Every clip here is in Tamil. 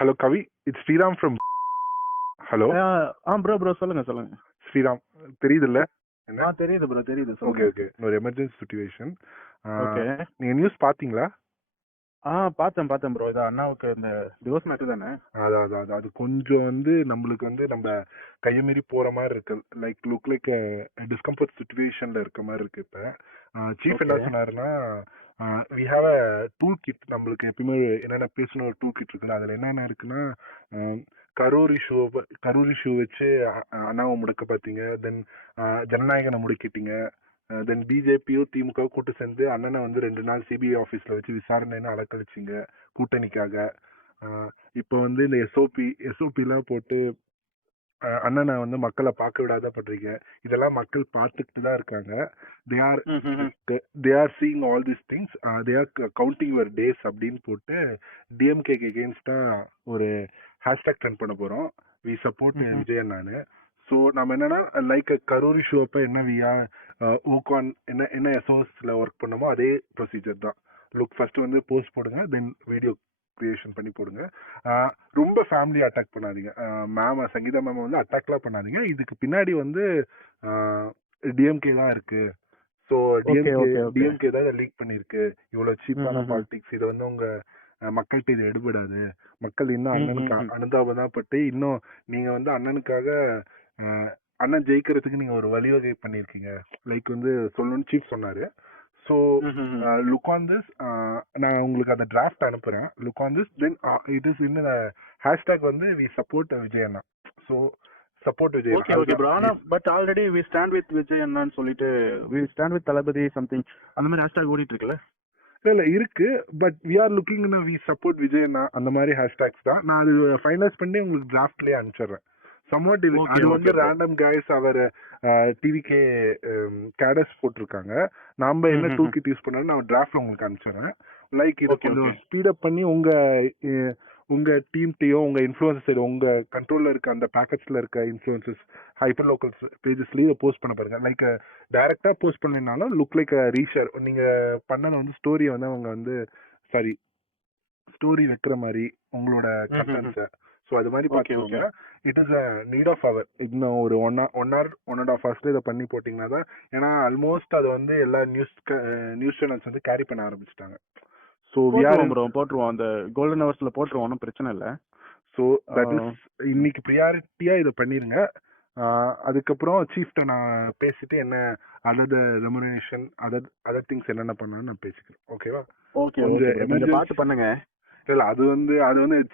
Hello Kavi, it's Sriram from. Hello bro சொல்லுங்க. ஸ்ரீராம், தெரியுதுல்ல? தெரியுது ப்ரோ, தெரியுது. Okay okay. ஒரு எமர்ஜென்சி சிச்சுவேஷன். ஓகே. நீங்க நியூஸ் பாத்தீங்களா? பார்த்தேன் ப்ரோ. இது அண்ணாவுக்கு இந்த டிவோர்ஸ் மேட்டர் தானே? அது கொஞ்சம் நம்மளுக்கு நம்ம கையை மீறி போற மாதிரி இருக்கு. லுக் டிஸ்கம்ஃபர்ட் சிச்சுவேஷன்ல இருக்க மாதிரி இருக்கு. இப்ப சீஃப் என்ன சொன்னாருன்னா, we have a tool kit. நம்மளுக்கு எப்பயுமே என்னென்ன பேசணும் ஒரு டூல் கிட் இருக்குல்ல, அதுல என்னென்ன இருக்குன்னா, கரூர் இஷ்யூ வச்சு அண்ணாவை முடக்க பார்த்தீங்க. தென் ஜனநாயகனை முடக்கிட்டீங்க. தென் பிஜேபியோ திமுக கூட்டு சேர்ந்து அண்ணனை 2 நாள் சிபிஐ ஆபீஸ்ல வச்சு விசாரணைன்னு அலக்கழிச்சிங்க கூட்டணிக்காக. இப்போ இந்த எஸ்ஓபி எல்லாம் போட்டு அண்ணனை மக்களை பார்க்க விடாத பண்றீங்க. இதெல்லாம் மக்கள் பார்த்துக்கிட்டு தான் இருக்காங்க. they are seeing all these things. They are counting your days அப்படின்னு போட்டு டிஎம்கே அகேன்ஸ்டா ஒரு ஹேஷ்டாக் ட்ரெண்ட் பண்ண போறோம். வி சப்போர்ட் விஜய் அண்ணானு. ஸோ நம்ம என்னன்னா, லைக் கரூர் இஷ்யூ அப்ப என்ன வியா ஊகான் என்ன எஸ்ஓஎஸ்ல ஒர்க் பண்ணமோ அதே ப்ரொசீஜர் தான். லுக் ஃபர்ஸ்ட் போஸ்ட் போடுங்க, தென் வீடியோ கிரியேஷன் பண்ணி போடுங்க. ரொம்ப ஃபேமிலி அட்டாக் பண்ணாதீங்க. மேம் சங்கீதா மேம் அட்டாக்லாம் பண்ணாதீங்க. இதுக்கு பின்னாடி டிஎம்கே தான் இருக்கு. ஸோ டிஎம்கே தான் லீக் பண்ணிருக்கு. இவ்வளவு சீப்பான பாலிடிக்ஸ். இதை உங்க மக்கள்கிட்ட இது எடுபடாது. மக்கள் இன்னும் அண்ணனுக்கு அனுதாபம் தான் பட்டு இன்னும் நீங்க அண்ணனுக்காக அண்ணன் ஜெயிக்கிறதுக்கு நீங்க ஒரு வழிவகை பண்ணிருக்கீங்க. லைக் சொல்லணும்னு சீஃப் சொன்னாரு. So look on this. நான் உங்களுக்கு அந்த டிராஃப்ட் அனுப்புறேன். Look on this. Then it is in hashtag we support Vijay Anna. So support Vijay. Okay bro. But already we stand with Vijay அண்ணான்னு சொல்லிட்டு we stand with Thalapathy something அந்த மாதிரி ஹேஷ்டாக் ஓடிட்டு இருக்குல்ல? இல்ல இருக்கு. But we are looking we support Vijay Anna அந்த மாதிரி ஹேஷ்டாக்ஸ் தான். நான் அது ஃபைனலைஸ் பண்ணி உங்களுக்கு டிராஃப்ட்லயே அனுப்பிச்சிடுறேன். சம்வாட் அது ரேண்டம் கைஸ் அவர் டிவிகே கேடர்ஸ் போட்டிருக்காங்க. நாம என்ன டூல் கிட் யூஸ் பண்ணாலும் நான் டிராஃப்ட்ல உங்களுக்கு அனுப்பிச்சிடுறேன். லைக் இது கொஞ்சம் ஸ்பீடப் பண்ணி உங்க டீம்டையோ உங்க இன்ஃப்ளூயன்சர் உங்க கண்ட்ரோல்ல இருக்க அந்த பேக்கெட்ஸ்ல இருக்க இன்ஃப்ளூயன்சஸ் ஹைப்பர் லோக்கல் பேஜஸ்லயே போஸ்ட் பண்ண பாருங்க. லைக் டைரக்டா போஸ்ட் பண்ணனாலும் லுக் லைக் ரீஷேர். நீங்க பண்ணது ஸ்டோரியை அவங்க சாரி ஸ்டோரி வைக்கிற மாதிரி உங்களோட கண்டென்ட்ஸை. ஸோ அது மாதிரி பார்த்துக்கோங்க. It is a need of hour. இன்னும் ஒரு 1 hour 1.5 hours இதை பண்ணி போட்டீங்கன்னா தான். ஏன்னா ஆல்மோஸ்ட் அது எல்லா நியூஸ் சேனல்ஸ் கேரி பண்ண ஆரம்பிச்சிட்டாங்க. ஸோ போட்டுருவோம், அந்த கோல்டன் ஹவர்ஸ்ல போட்டுருவோம், ஒன்றும் பிரச்சனை இல்லை. ஸோ தட் இஸ் இன்னைக்கு ப்ரியாரிட்டியா இதை பண்ணிருங்க. அதுக்கப்புறம் சீஃப்ட நான் பேசிட்டு என்ன அதர் ரெமுனரேஷன் அதர் திங்ஸ் என்னென்ன பண்ணான்னு நான் பேசிக்கிறேன். ஓகேவா? கொஞ்சம் பார்த்து பண்ணுங்க. இல்ல அது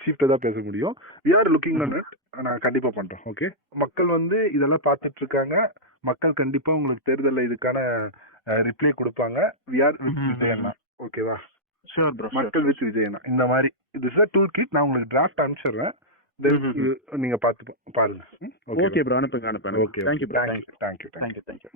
சீஃப்ட தான் பேச முடியும். we are looking on it. நான் கண்டிப்பா பண்றேன். ஓகே, மக்கள் இதெல்லாம் பார்த்துட்டு இருக்காங்க. மக்கள் கண்டிப்பா உங்களுக்கு தேர்தல்ல இதுக்கான ரிப்ளை கொடுப்பாங்க. we are with விஜய் அண்ணா. ஓகேவா? Sure bro. மக்கள் வித் விஜய் அண்ணா இந்த மாதிரி இது இஸ் a tool kit. நான் உங்களுக்கு டிராஃப்ட் அனுப்பிச்சிடுறேன். நீங்க பாருங்க. ஓகே ப்ரோ, அனுப்புங்க. Okay, thank you. தேங்க்யூ.